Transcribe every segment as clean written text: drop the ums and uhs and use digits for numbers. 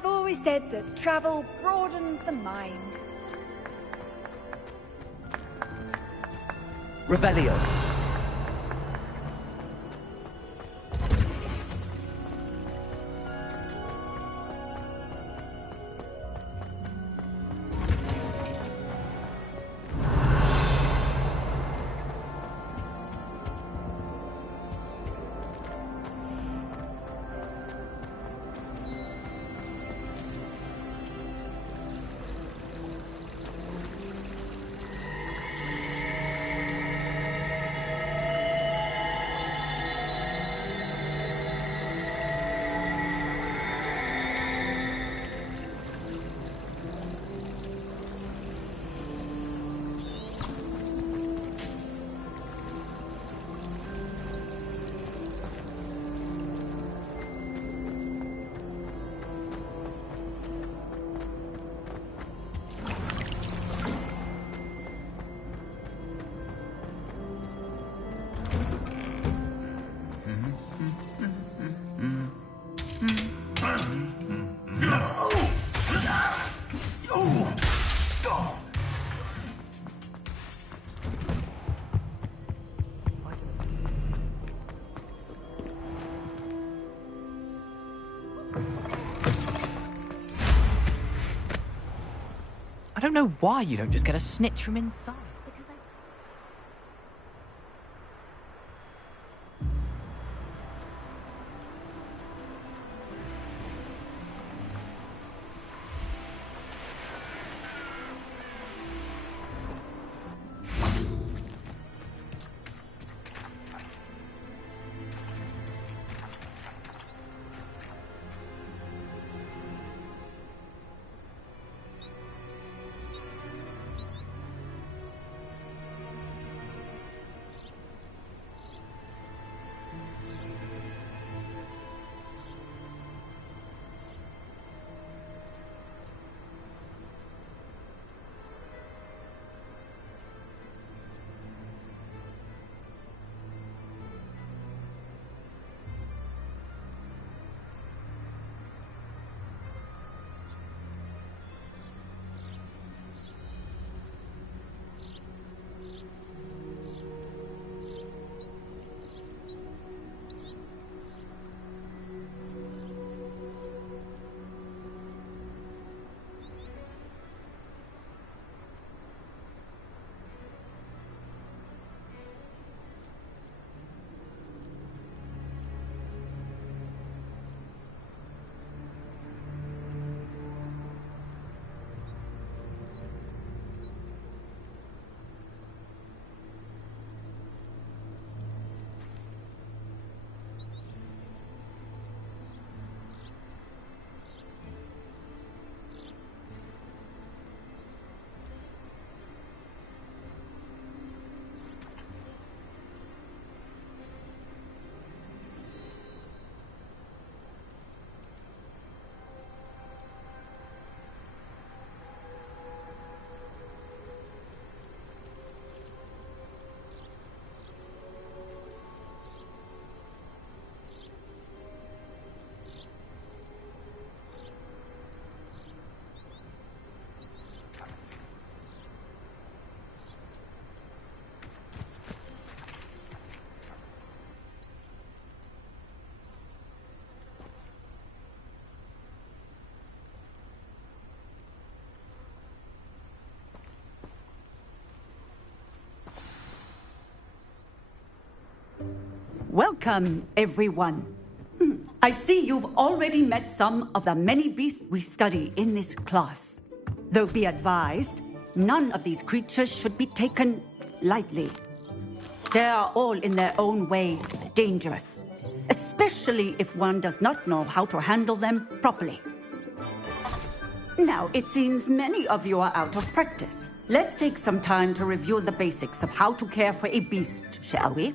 I've always said that travel broadens the mind. Revelio. I don't know why you don't just get a snitch from inside. Welcome, everyone. I see you've already met some of the many beasts we study in this class. Though be advised, none of these creatures should be taken lightly. They are all in their own way dangerous, especially if one does not know how to handle them properly. Now, it seems many of you are out of practice. Let's take some time to review the basics of how to care for a beast, shall we?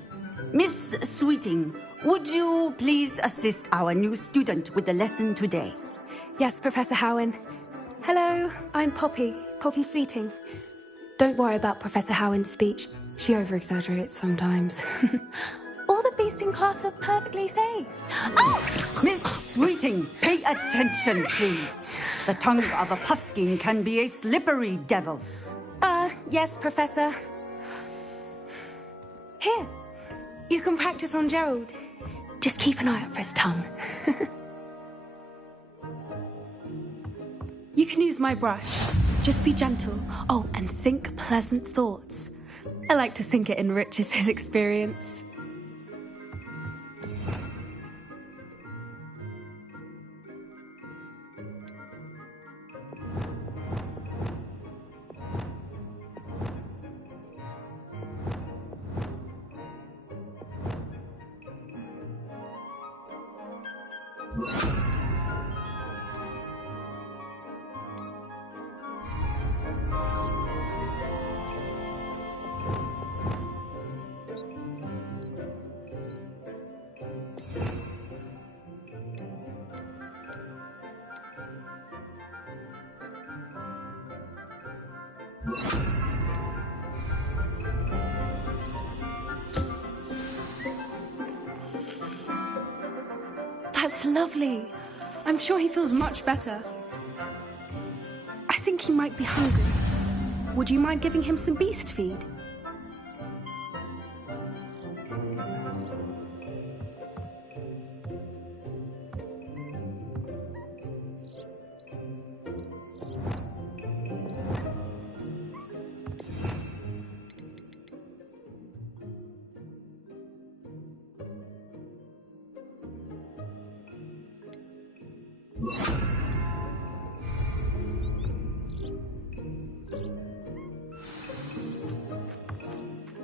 Miss Sweeting, would you please assist our new student with the lesson today? Yes, Professor Howen. Hello, I'm Poppy Sweeting. Don't worry about Professor Howen's speech. She over-exaggerates sometimes. All the beasts in class are perfectly safe. Oh! Miss Sweeting, pay attention, please. The tongue of a puffskein can be a slippery devil. Yes, Professor. Here, you can practice on Gerald. Just keep an eye out for his tongue. You can use my brush. Just be gentle. Oh, and think pleasant thoughts. I like to think it enriches his experience. That's lovely. I'm sure he feels much better. I think he might be hungry. Would you mind giving him some beast feed?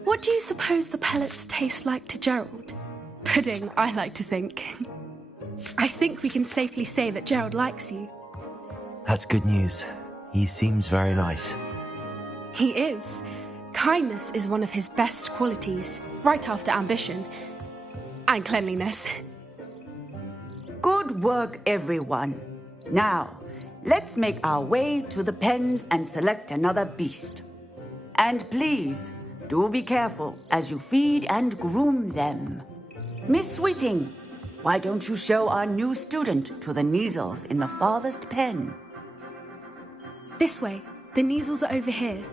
What do you suppose the pellets taste like to Gerald? Pudding, I like to think. I think we can safely say that Gerald likes you. That's good news. He seems very nice. He is. Kindness is one of his best qualities, right after ambition. And cleanliness. Good work, everyone. Now, let's make our way to the pens and select another beast. And please, do be careful as you feed and groom them. Miss Sweeting, why don't you show our new student to the Neasels in the farthest pen? This way. The Neasels are over here.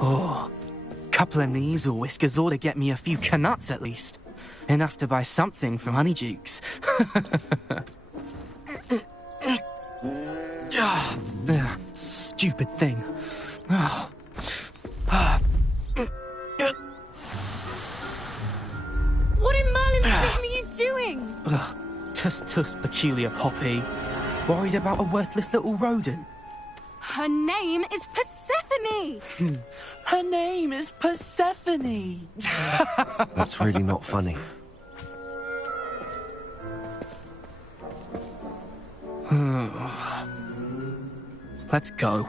Oh, couple of Neasel whiskers ought to get me a few canuts at least. Enough to buy something from Honeydukes. Stupid thing. What in Merlin's name are you doing? Tuss, peculiar Poppy. Worried about a worthless little rodent? Her name is Persephone! Her name is Persephone! That's really not funny. Let's go.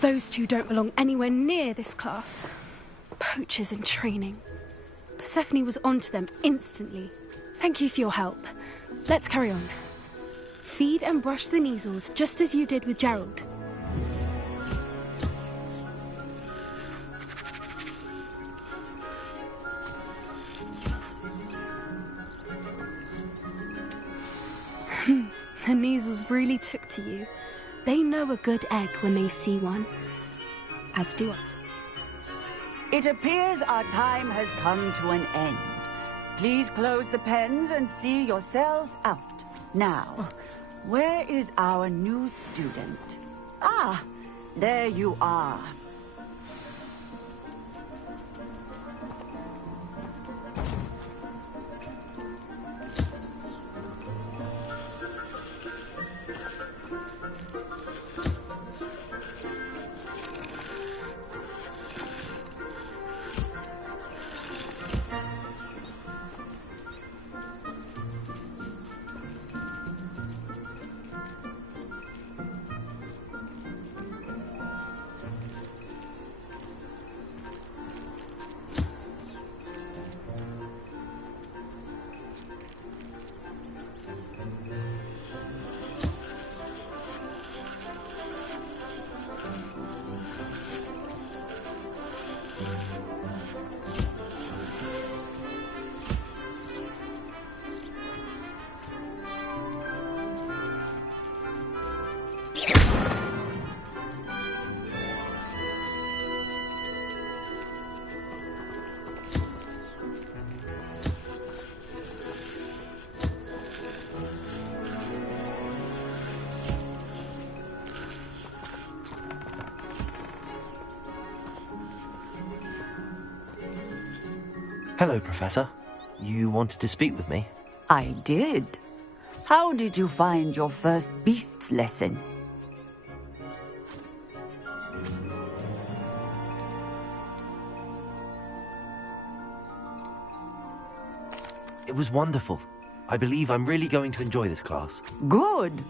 Those two don't belong anywhere near this class. Poachers in training. Persephone was onto them instantly. Thank you for your help. Let's carry on. Feed and brush the Neasels just as you did with Gerald. The Neasels really took to you. They know a good egg when they see one. As do I. It appears our time has come to an end. Please close the pens and see yourselves out. Now, where is our new student? Ah, there you are. Hello, Professor. You wanted to speak with me? I did. How did you find your first beasts lesson? It was wonderful. I believe I'm really going to enjoy this class. Good.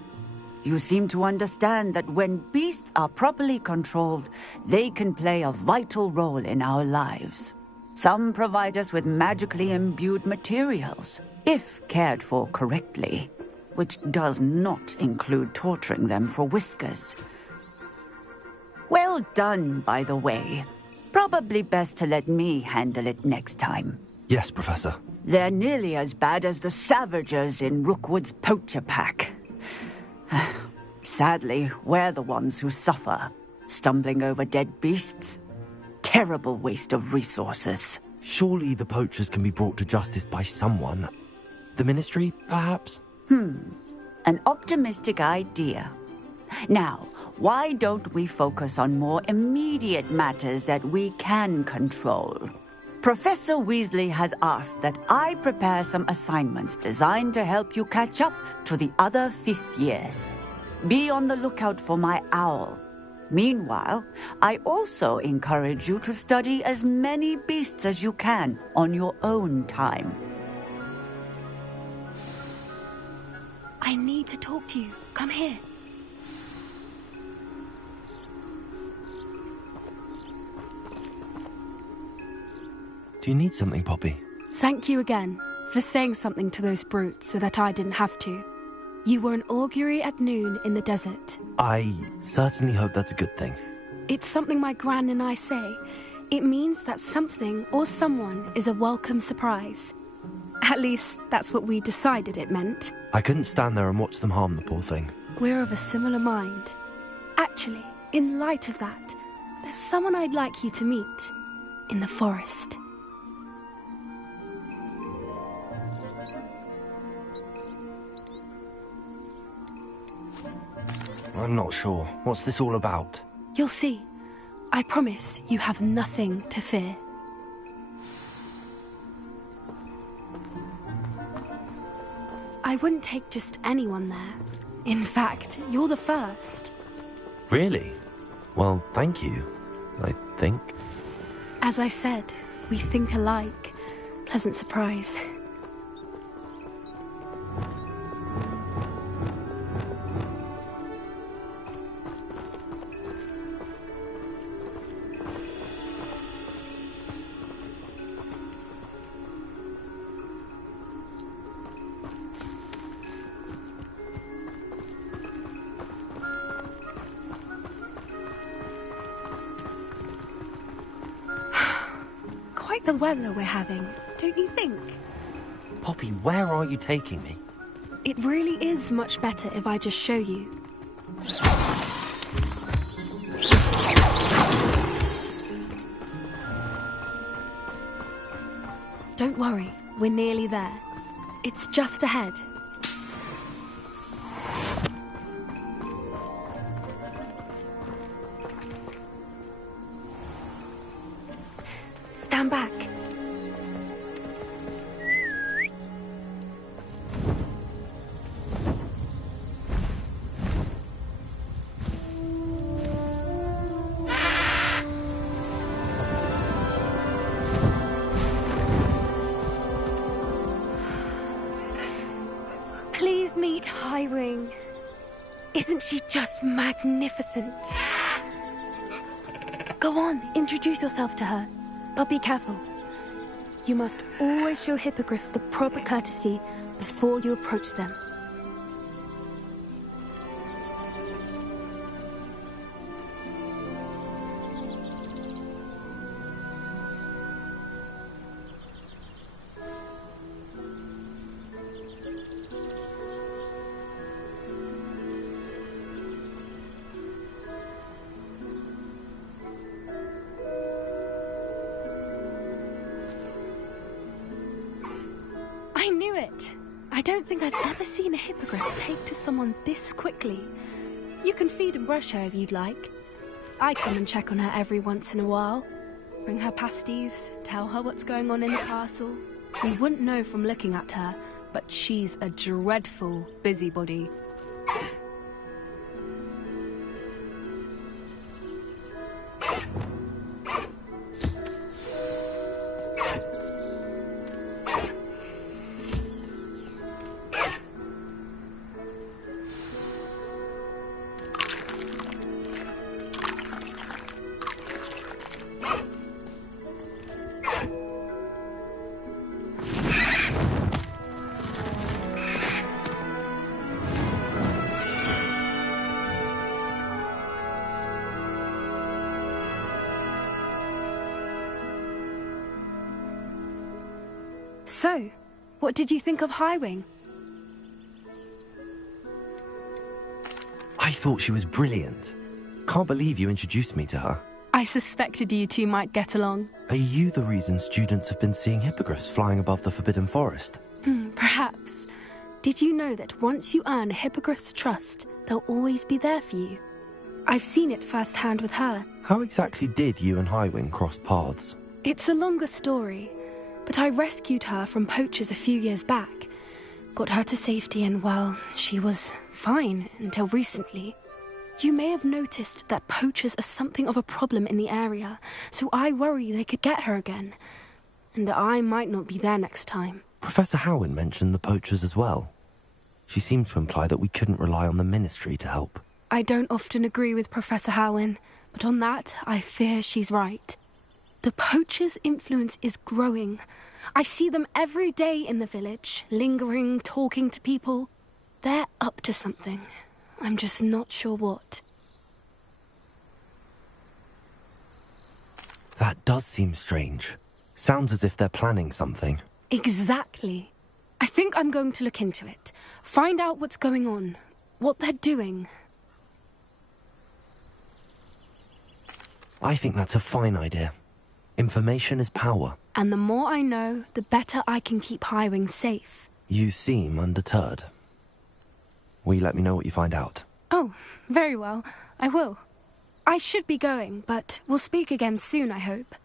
You seem to understand that when beasts are properly controlled, they can play a vital role in our lives. Some provide us with magically imbued materials, if cared for correctly, which does not include torturing them for whiskers. Well done, by the way. Probably best to let me handle it next time. Yes, Professor. They're nearly as bad as the Savagers in Rookwood's poacher pack. Sadly, we're the ones who suffer, stumbling over dead beasts. Terrible waste of resources. Surely the poachers can be brought to justice by someone. The Ministry, perhaps? An optimistic idea. Now, why don't we focus on more immediate matters that we can control? Professor Weasley has asked that I prepare some assignments designed to help you catch up to the other fifth years. Be on the lookout for my owl. Meanwhile, I also encourage you to study as many beasts as you can on your own time. I need to talk to you. Come here. Do you need something, Poppy? Thank you again for saying something to those brutes so that I didn't have to. You were an augury at noon in the desert. I certainly hope that's a good thing. It's something my gran and I say. It means that something or someone is a welcome surprise. At least, that's what we decided it meant. I couldn't stand there and watch them harm the poor thing. We're of a similar mind. Actually, in light of that, there's someone I'd like you to meet. In the forest. I'm not sure. What's this all about? You'll see. I promise you have nothing to fear. I wouldn't take just anyone there. In fact, you're the first. Really? Well, thank you, I think. As I said, we think alike. Pleasant surprise. Quite the weather we're having, don't you think? Poppy, where are you taking me? It really is much better if I just show you. Don't worry, we're nearly there. It's just ahead. Stand back. Please meet Highwing. Isn't she just magnificent? Go on, introduce yourself to her. But be careful. You must always show hippogriffs the proper courtesy before you approach them. I knew it! I don't think I've ever seen a hippogriff take to someone this quickly. You can feed and brush her if you'd like. I come and check on her every once in a while. Bring her pasties, tell her what's going on in the castle. You wouldn't know from looking at her, but she's a dreadful busybody. So, what did you think of Highwing? I thought she was brilliant. Can't believe you introduced me to her. I suspected you two might get along. Are you the reason students have been seeing hippogriffs flying above the Forbidden Forest? Perhaps. Did you know that once you earn a hippogriff's trust, they'll always be there for you? I've seen it firsthand with her. How exactly did you and Highwing cross paths? It's a longer story, but I rescued her from poachers a few years back. Got her to safety and, well, she was fine until recently. You may have noticed that poachers are something of a problem in the area, so I worry they could get her again. And I might not be there next time. Professor Howin mentioned the poachers as well. She seemed to imply that we couldn't rely on the Ministry to help. I don't often agree with Professor Howin, but on that, I fear she's right. The poachers' influence is growing. I see them every day in the village, lingering, talking to people. They're up to something. I'm just not sure what. That does seem strange. Sounds as if they're planning something. Exactly. I think I'm going to look into it. Find out what's going on, what they're doing. I think that's a fine idea. Information is power. And the more I know, the better I can keep Highwing safe. You seem undeterred. Will you let me know what you find out? Oh, very well. I will. I should be going, but we'll speak again soon, I hope.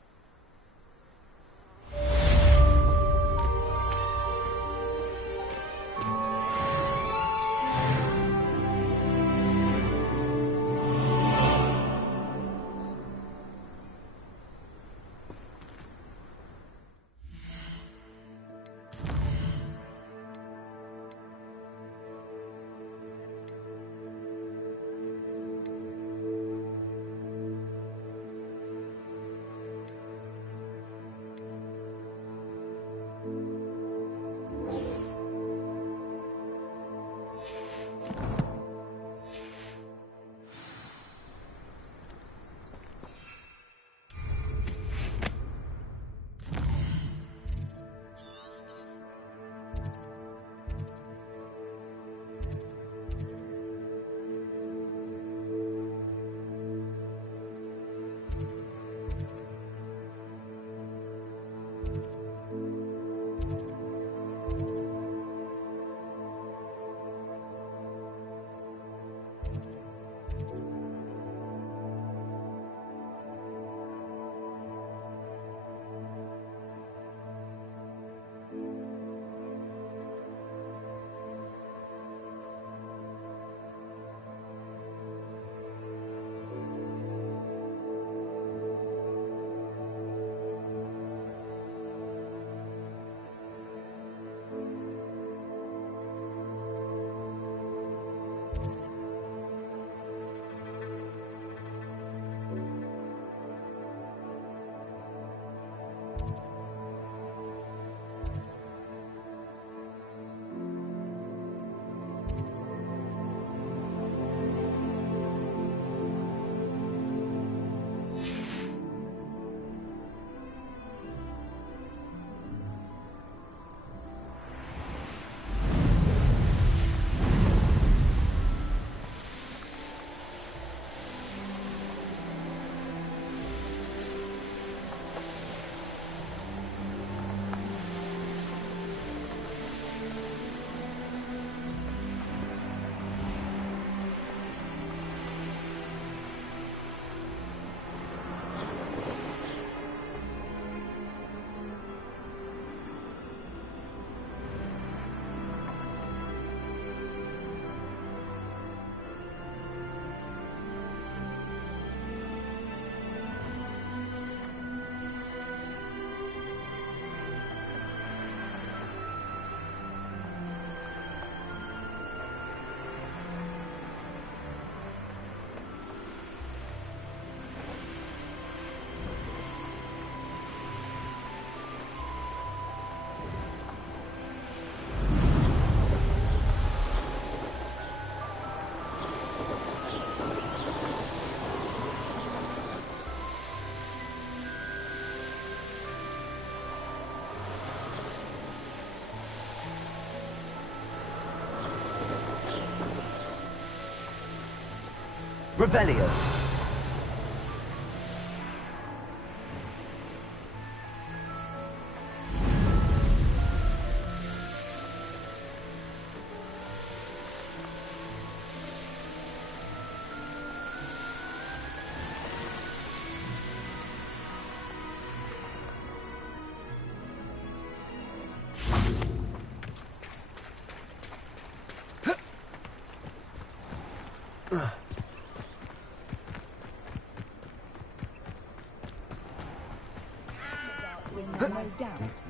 Revelio.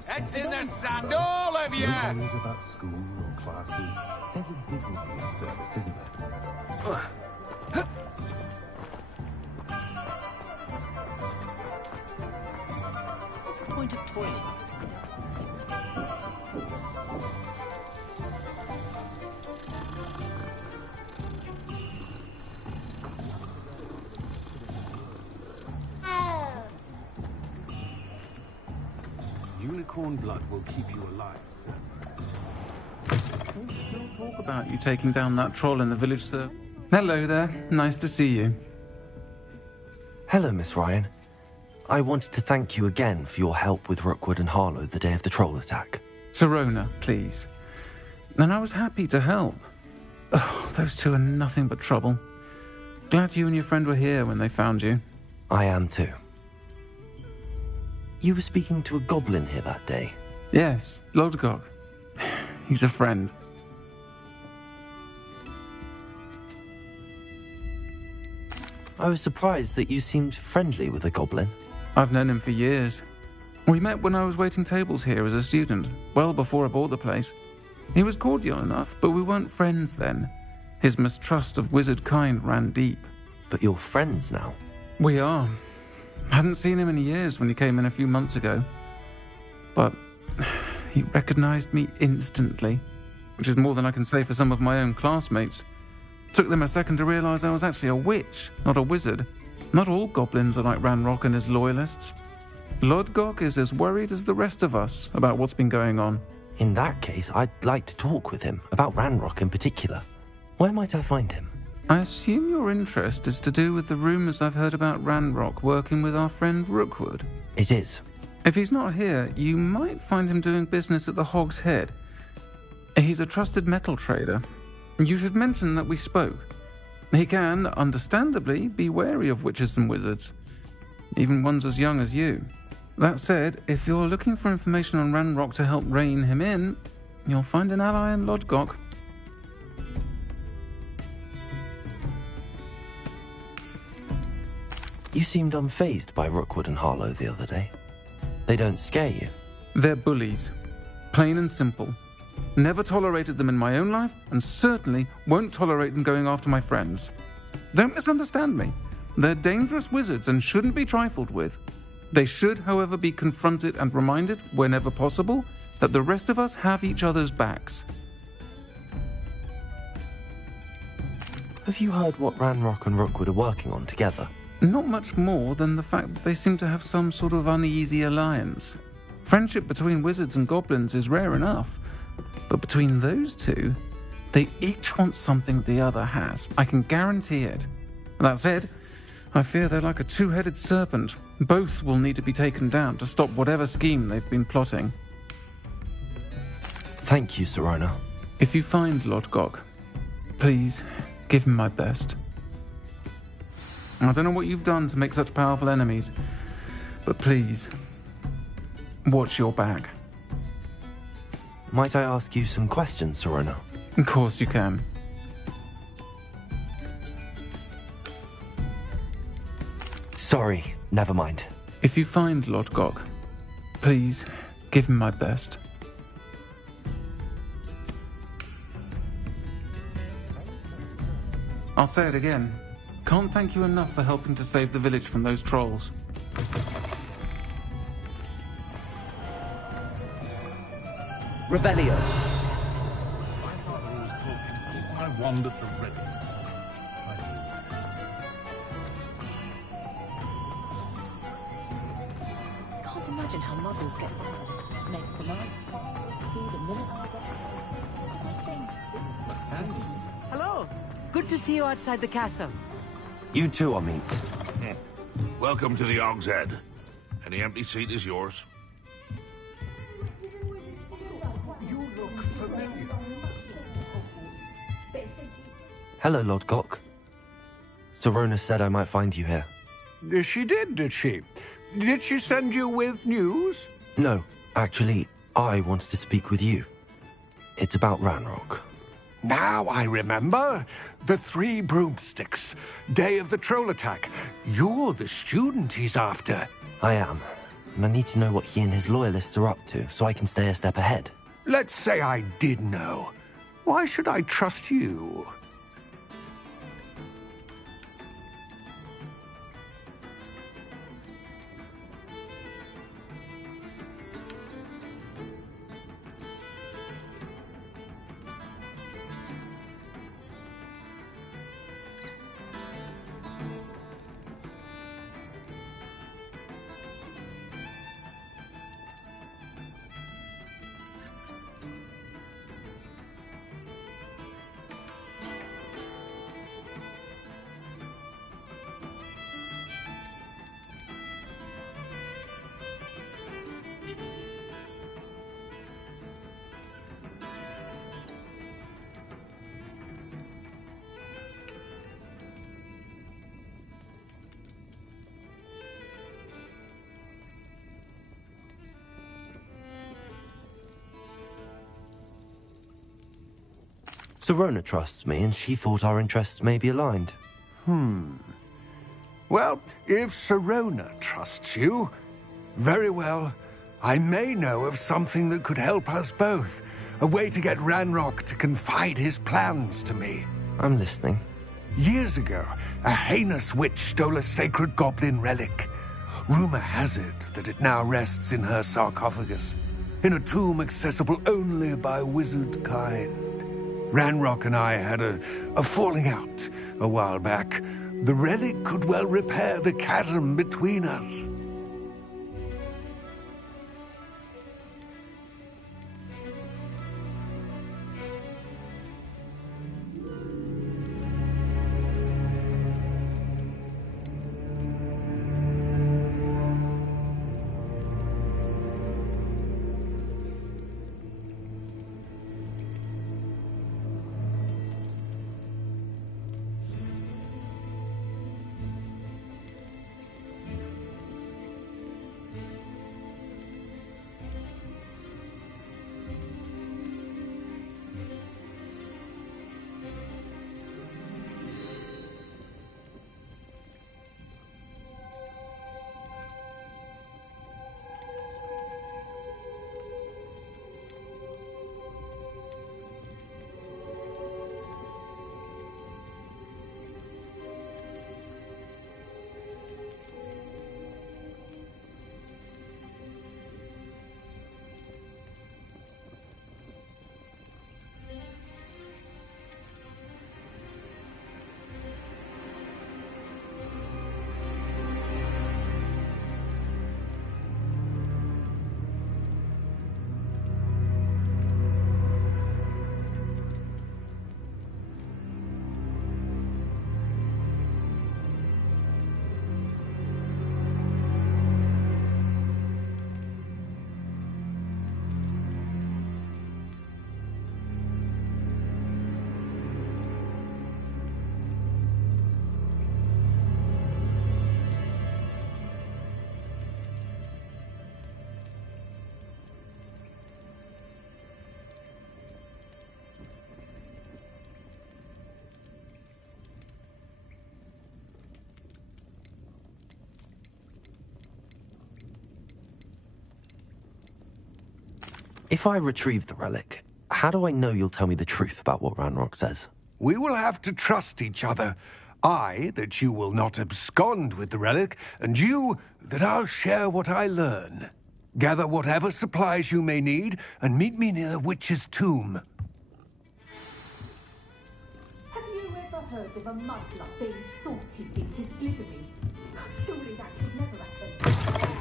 Heads in the sand, all of you! No worries about school or classes. There's a dignity in service, isn't there? What's the point of toiling? Unicorn blood will keep you alive, sir. Don't still talk about you taking down that troll in the village, sir. Hello there. Nice to see you. Hello, Miss Ryan. I wanted to thank you again for your help with Rookwood and Harlow the day of the troll attack. Sirona, please. And I was happy to help. Oh, those two are nothing but trouble. Glad you and your friend were here when they found you. I am too. You were speaking to a goblin here that day. Yes, Lodgok. He's a friend. I was surprised that you seemed friendly with the goblin. I've known him for years. We met when I was waiting tables here as a student, well before I bought the place. He was cordial enough, but we weren't friends then. His mistrust of wizard kind ran deep. But you're friends now. We are. Hadn't seen him in years when he came in a few months ago. But he recognized me instantly, which is more than I can say for some of my own classmates. Took them a second to realize I was actually a witch, not a wizard. Not all goblins are like Ranrock and his loyalists. Lodgok is as worried as the rest of us about what's been going on. In that case, I'd like to talk with him, about Ranrock in particular. Where might I find him? I assume your interest is to do with the rumors I've heard about Ranrock working with our friend Rookwood. It is. If he's not here, you might find him doing business at the Hog's Head. He's a trusted metal trader. You should mention that we spoke. He can, understandably, be wary of witches and wizards, even ones as young as you. That said, if you're looking for information on Ranrock to help rein him in, you'll find an ally in Lodgok. You seemed unfazed by Rookwood and Harlow the other day. They don't scare you. They're bullies. Plain and simple. Never tolerated them in my own life, and certainly won't tolerate them going after my friends. Don't misunderstand me. They're dangerous wizards and shouldn't be trifled with. They should, however, be confronted and reminded, whenever possible, that the rest of us have each other's backs. Have you heard what Ranrock and Rookwood are working on together? Not much more than the fact that they seem to have some sort of uneasy alliance. Friendship between wizards and goblins is rare enough, but between those two, they each want something the other has. I can guarantee it. That said, I fear they're like a two-headed serpent. Both will need to be taken down to stop whatever scheme they've been plotting. Thank you, Sirona. If you find Lodgok, please give him my best. I don't know what you've done to make such powerful enemies, but please, watch your back. Might I ask you some questions, Sirona? Of course you can. Sorry, never mind. If you find Lodgok, please give him my best. I'll say it again. Can't thank you enough for helping to save the village from those trolls. Revelio. My father always told me to keep my wand at the ready. Can't imagine how mothers get mad. Makes the night see the minute I get. Hello. Good to see you outside the castle. You too, Amit. Welcome to the Og's Head. Any empty seat is yours. You look familiar. Hello, Lord Gok. Serona said I might find you here. She did she? Did she send you with news? No, actually, I wanted to speak with you. It's about Ranrock. Now I remember. The 3 broomsticks. Day of the troll attack. You're the student he's after. I am, and I need to know what he and his loyalists are up to so I can stay a step ahead. Let's say I did know. Why should I trust you? Serona trusts me, and she thought our interests may be aligned. Well, if Serona trusts you, very well. I may know of something that could help us both. A way to get Ranrock to confide his plans to me. I'm listening. Years ago, a heinous witch stole a sacred goblin relic. Rumor has it that it now rests in her sarcophagus, in a tomb accessible only by wizard kind. Ranrock and I had a falling out a while back. The relic could well repair the chasm between us. If I retrieve the relic, how do I know you'll tell me the truth about what Ranrock says? We will have to trust each other. I, that you will not abscond with the relic, and you, that I'll share what I learn. Gather whatever supplies you may need, and meet me near the witch's tomb. Have you ever heard of a muddler being sorted into Slytherin? Surely that could never happen.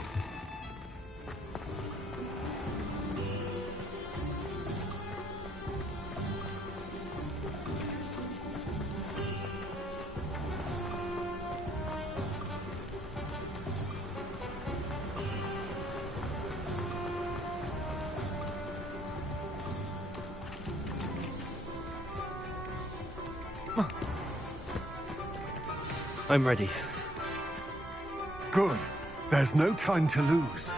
I'm ready. Good. There's no time to lose.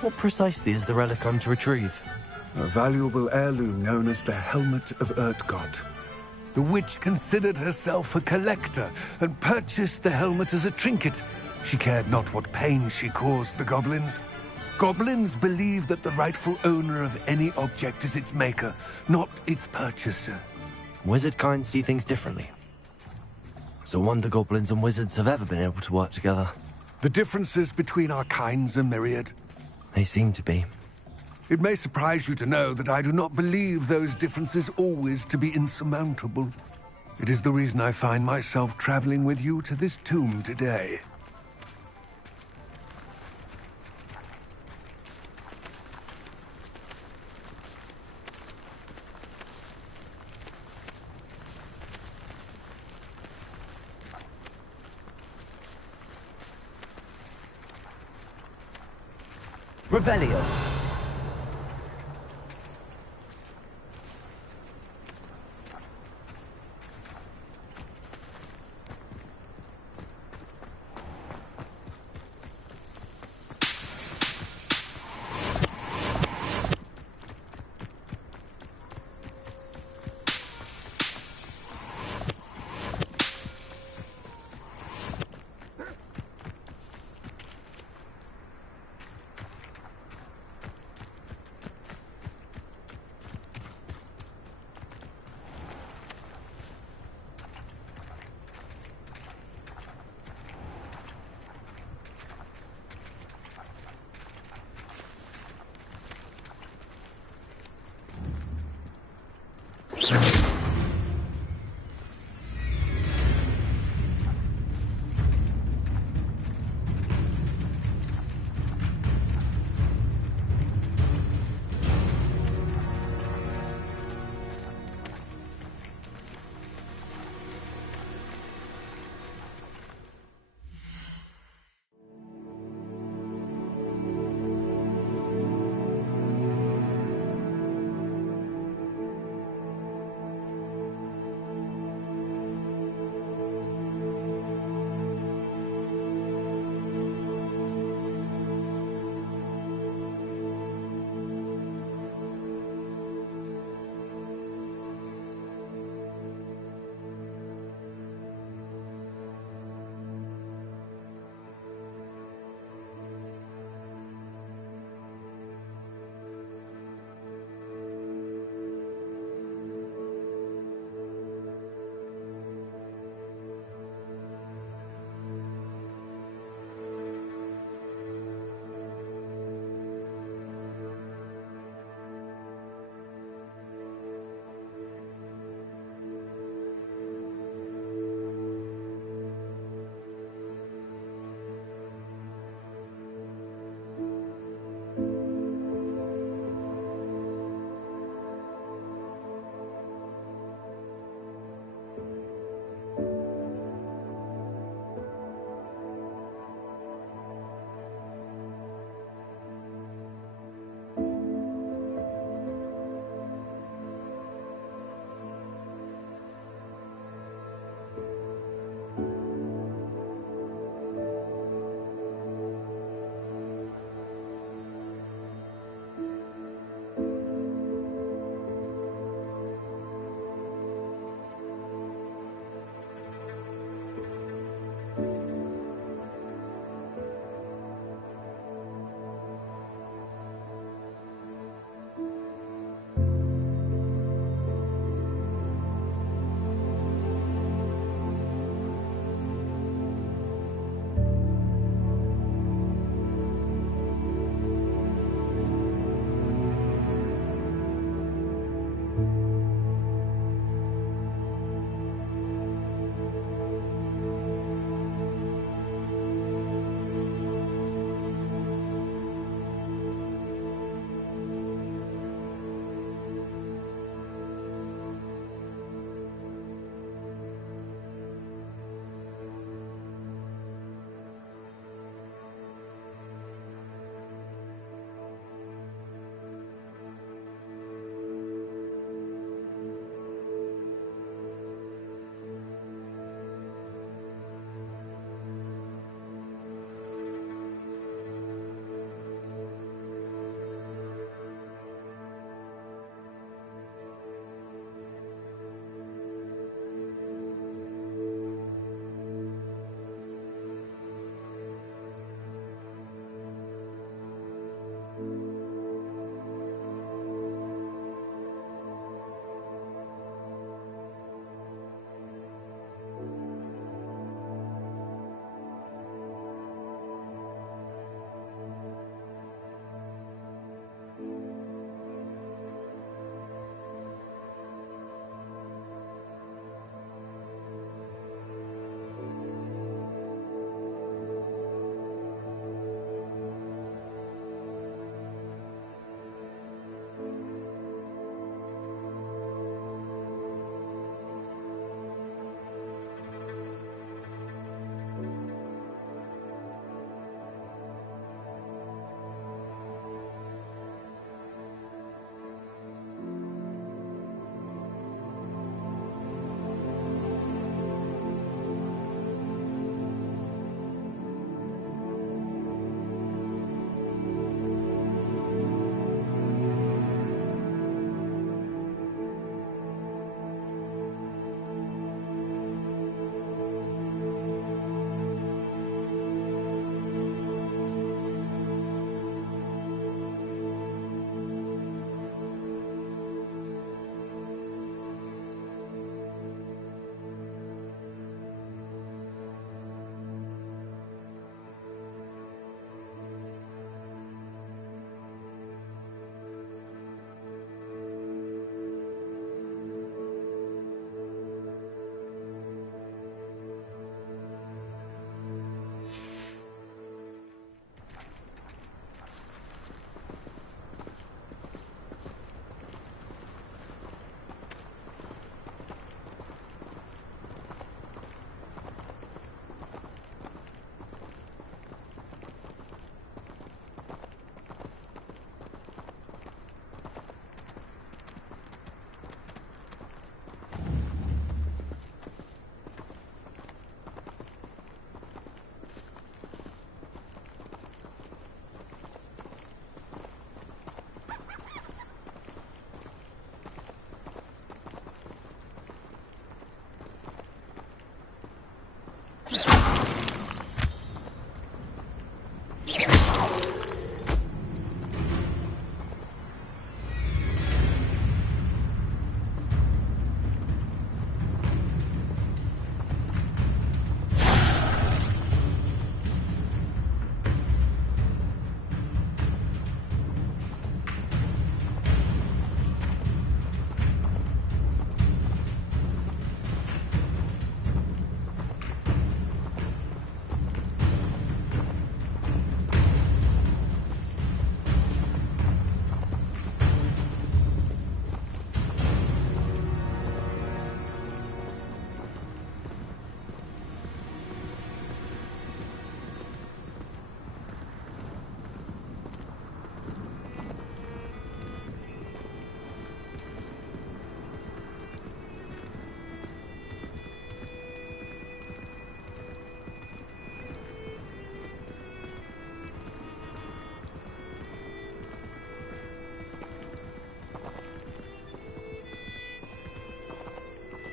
What precisely is the relic I'm to retrieve? A valuable heirloom known as the Helmet of Urtgott. The witch considered herself a collector and purchased the helmet as a trinket. She cared not what pain she caused the goblins. Goblins believe that the rightful owner of any object is its maker, not its purchaser. Wizard kind see things differently. It's a wonder goblins and wizards have ever been able to work together. The differences between our kinds are myriad. They seem to be. It may surprise you to know that I do not believe those differences always to be insurmountable. It is the reason I find myself traveling with you to this tomb today. Revelio.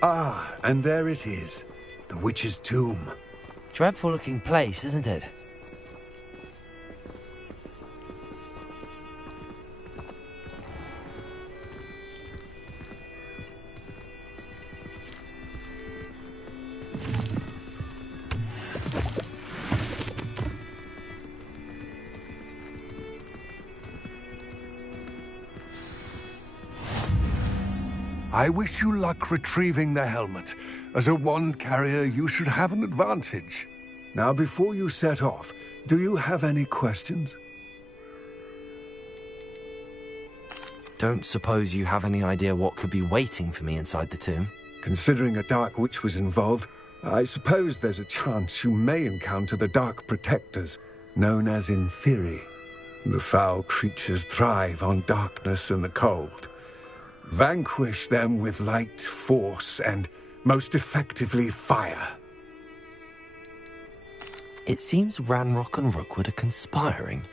Ah, and there it is. The witch's tomb. Dreadful looking place, isn't it? I wish you luck retrieving the helmet. As a wand carrier, you should have an advantage. Now, before you set off, do you have any questions? Don't suppose you have any idea what could be waiting for me inside the tomb? Considering a Dark Witch was involved, I suppose there's a chance you may encounter the Dark Protectors, known as Inferi. The foul creatures thrive on darkness and the cold. Vanquish them with light, force, and, most effectively, fire. It seems Ranrock and Rookwood are conspiring.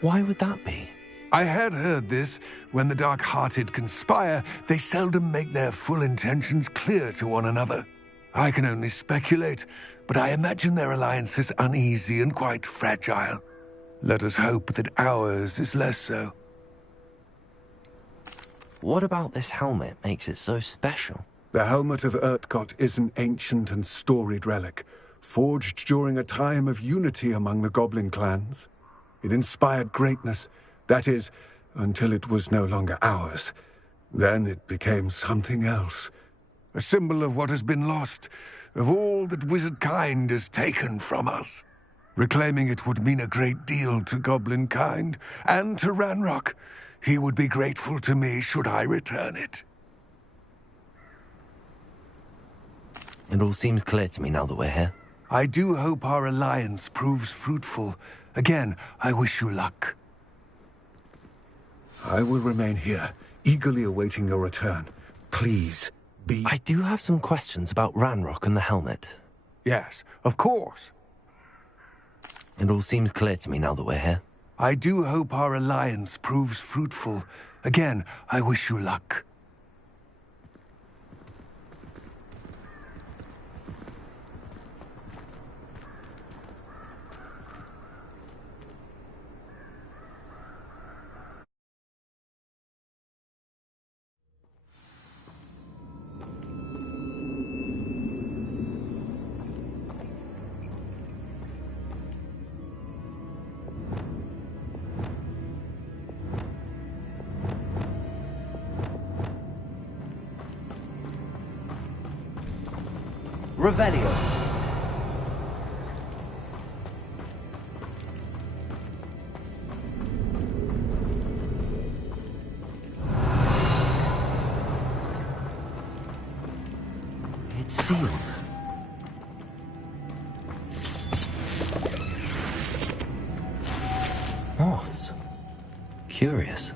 Why would that be? I had heard this. When the dark-hearted conspire, they seldom make their full intentions clear to one another. I can only speculate, but I imagine their alliance is uneasy and quite fragile. Let us hope that ours is less so. What about this helmet makes it so special? The helmet of Urtkot is an ancient and storied relic, forged during a time of unity among the goblin clans. It inspired greatness, that is, until it was no longer ours. Then it became something else. A symbol of what has been lost, of all that wizard kind has taken from us. Reclaiming it would mean a great deal to goblin kind, and to Ranrock. He would be grateful to me should I return it. It all seems clear to me now that we're here. I do hope our alliance proves fruitful. Again, I wish you luck. I will remain here, eagerly awaiting your return. Please, be... I do have some questions about Ranrock and the helmet. Yes, of course. It all seems clear to me now that we're here. I do hope our alliance proves fruitful. Again, I wish you luck. Revelio. It's sealed. Moths. Curious.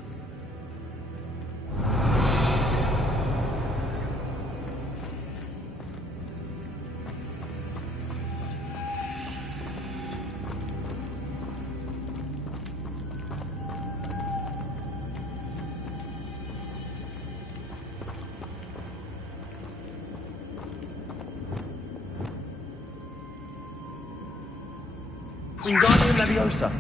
Wingardium Leviosa.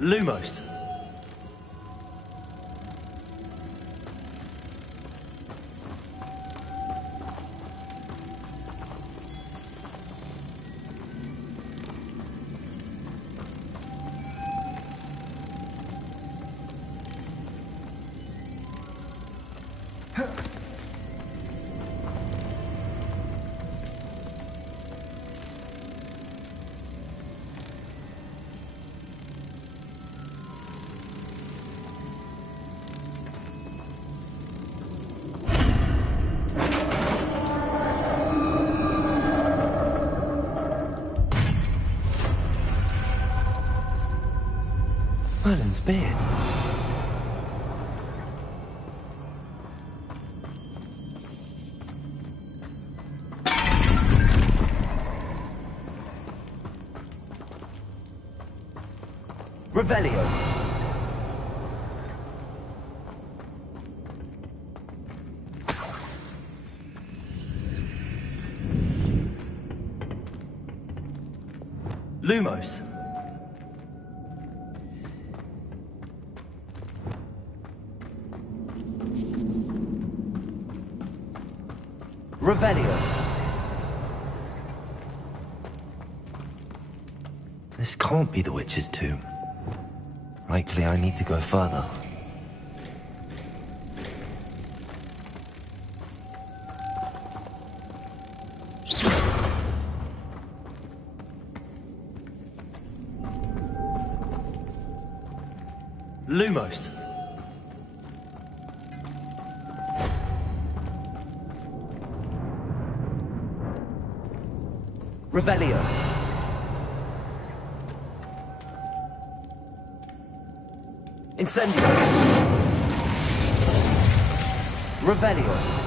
Lumos. woman's beard. Revelio. Lumos. Revelio. This can't be the witch's tomb. Likely I need to go further. Lumos. Revelio. Incendio. Revelio.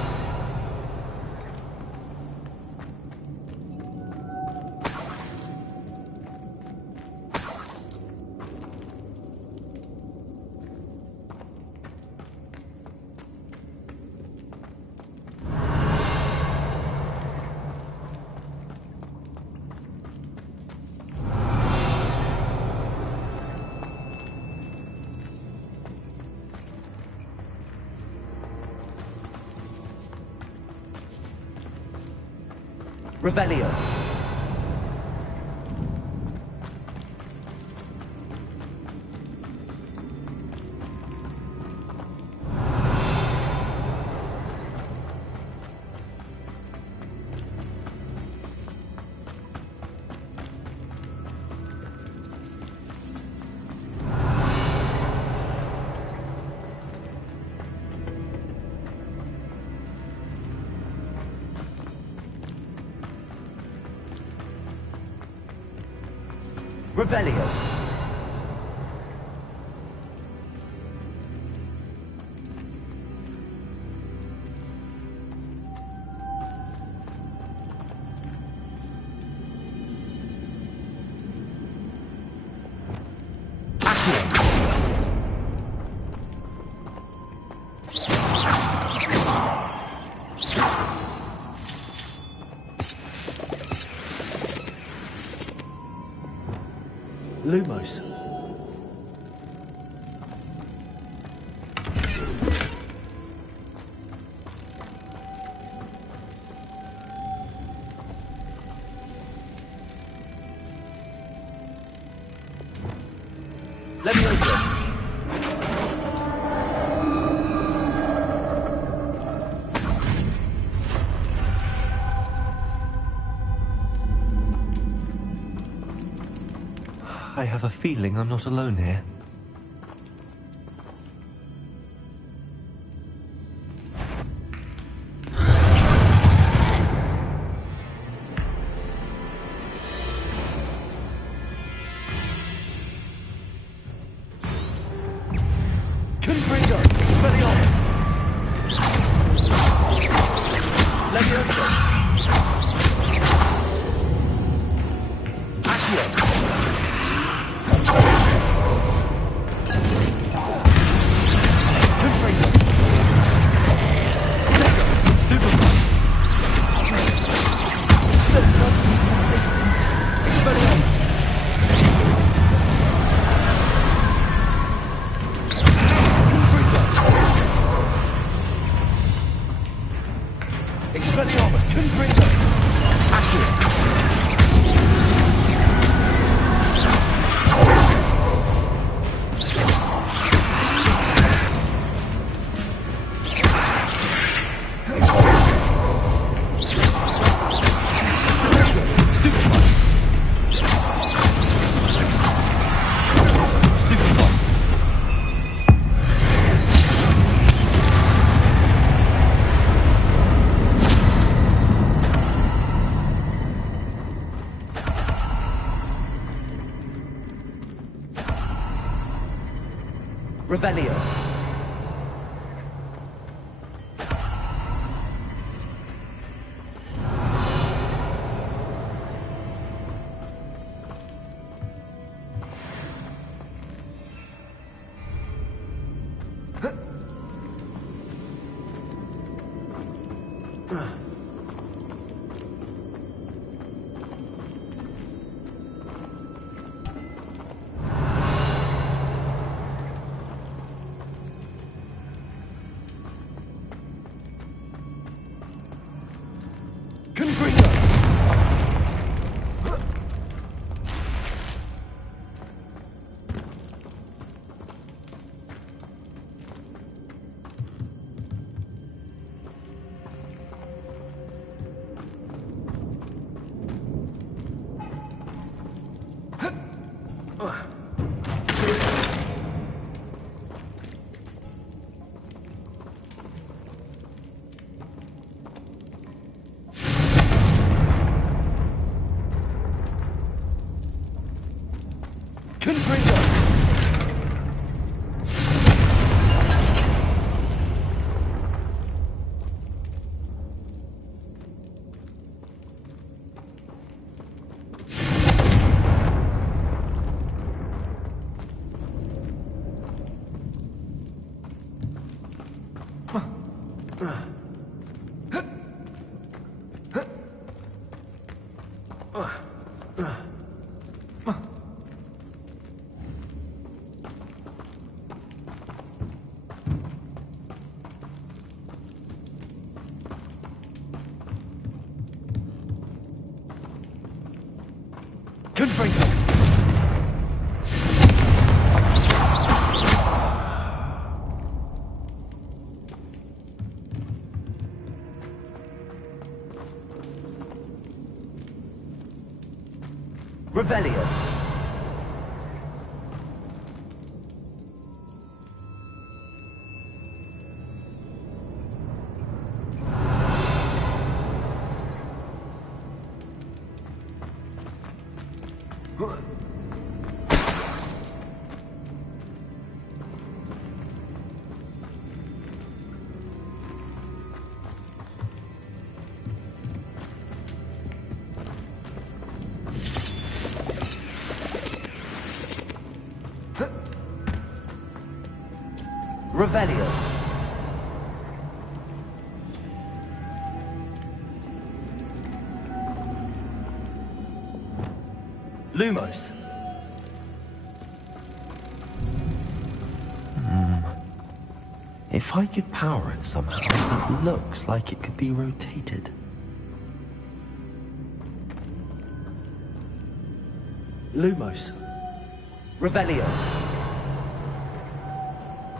Revelio. Revelio. Lumos. Let me open. I have a feeling I'm not alone here. Confringo! Expelliarmus! Leviosa! Accio! Expelliarmus! Revelio. Revelio. Revelio. Lumos. If I could power it somehow, it looks like it could be rotated. Lumos. Revelio.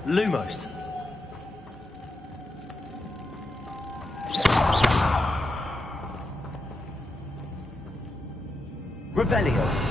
Lumos. Revelio.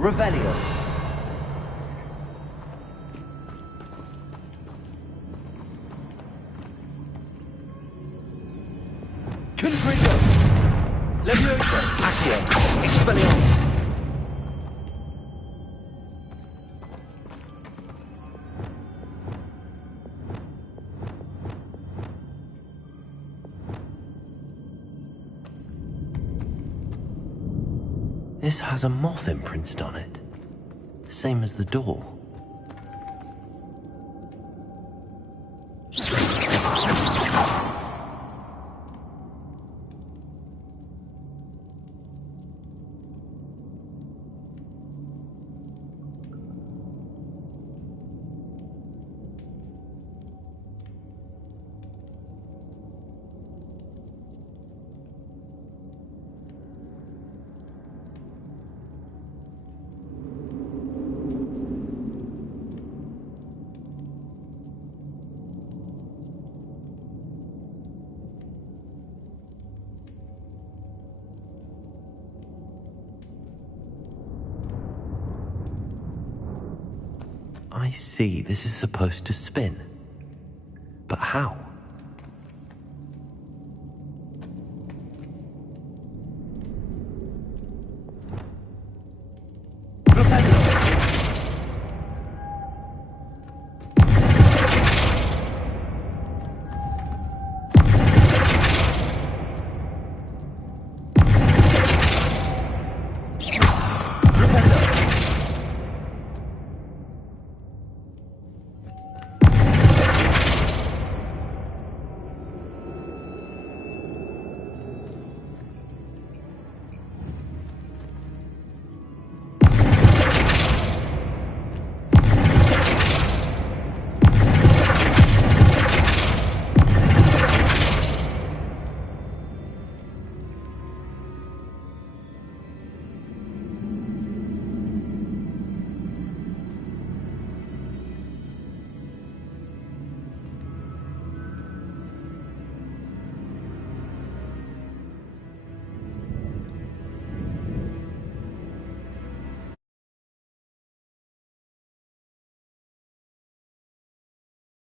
Revelio. Confringo. Leviosa. Accio. Expelliarmus. This has a moth imprinted on it. Same as the door. I see, this is supposed to spin. But how?